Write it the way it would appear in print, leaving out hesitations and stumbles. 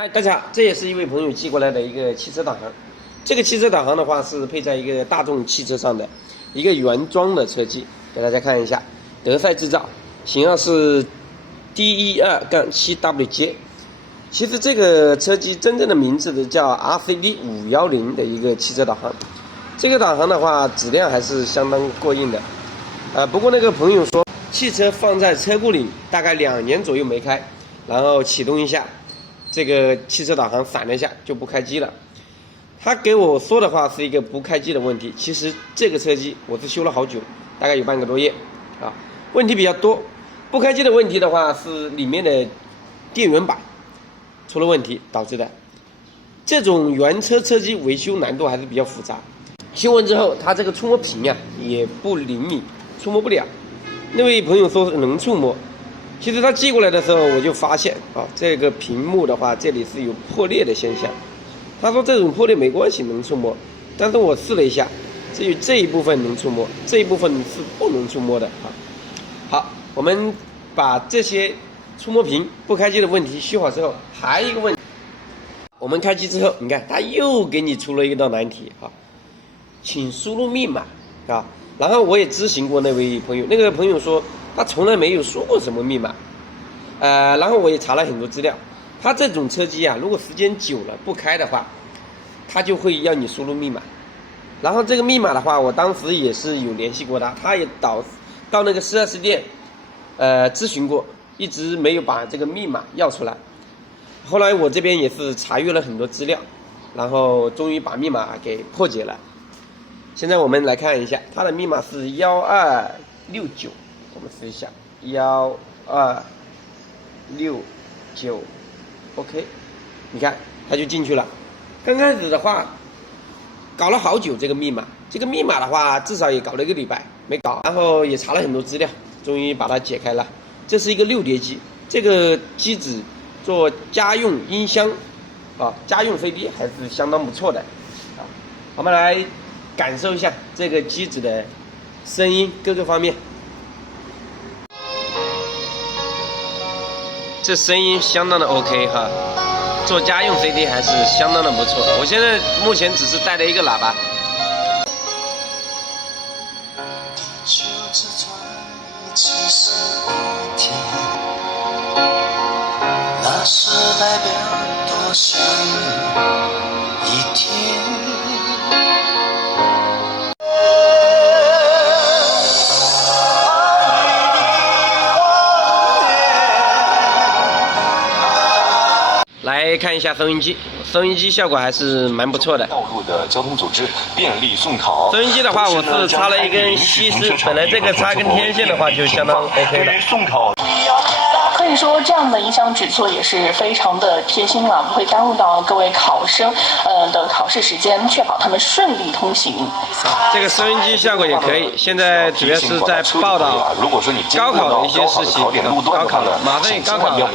嗨，大家好，这也是一位朋友寄过来的一个汽车导航。这个汽车导航的话是配在一个大众汽车上的一个原装的车机，给大家看一下，德赛制造，型号是 D12-7WJ。其实这个车机真正的名字的叫 RCD510的一个汽车导航。这个导航的话质量还是相当过硬的。不过那个朋友说，汽车放在车库里大概2年左右没开，然后启动一下。这个汽车导航闪了一下就不开机了，他给我说的话是一个不开机的问题。其实这个车机我是修了好久，大概有半个多月啊，问题比较多。不开机的问题的话是里面的电源板出了问题导致的。这种原车车机维修难度还是比较复杂，修完之后它这个触摸屏啊也不灵敏，触摸不了。那位朋友说能触摸。其实他寄过来的时候，我就发现啊，这个屏幕的话，这里是有破裂的现象。他说这种破裂没关系，能触摸。但是我试了一下，只有这一部分能触摸，这一部分是不能触摸的啊。好，我们把这些触摸屏不开机的问题修好之后，还有一个问题，我们开机之后，你看他又给你出了一道难题啊，请输入密码啊。然后我也咨询过那位朋友，那个朋友说。他从来没有说过什么密码，然后我也查了很多资料。他这种车机啊，如果时间久了不开的话，他就会要你输入密码。然后这个密码的话，我当时也是有联系过他，他也到那个4S店，咨询过，一直没有把这个密码要出来。后来我这边也是查阅了很多资料，然后终于把密码给破解了。现在我们来看一下，它的密码是1269。我们试一下1269 ，OK， 你看它就进去了。刚开始的话，搞了好久这个密码的话，至少也搞了1个礼拜没搞，然后也查了很多资料，终于把它解开了。这是一个6碟机，这个机子做家用音箱啊，家用飞机还是相当不错的啊。我们来感受一下这个机子的声音各个方面。这声音相当的 OK 哈，做家用 CD 还是相当的不错。我现在目前只是带了1个喇叭。那是代表多想一天。来看一下收音机，收音机效果还是蛮不错的。道路的交通组织便利送考。收音机的话，我是插了一根西施，本来这个插根天线的话就相当 OK 了。送考。可以说这样的一项举措也是非常的贴心了，不会耽误到各位考生的考试时间，确保他们顺利通行。这个收音机效果也可以，现在主要是在报道高考的一些事情，高考马上有高考了。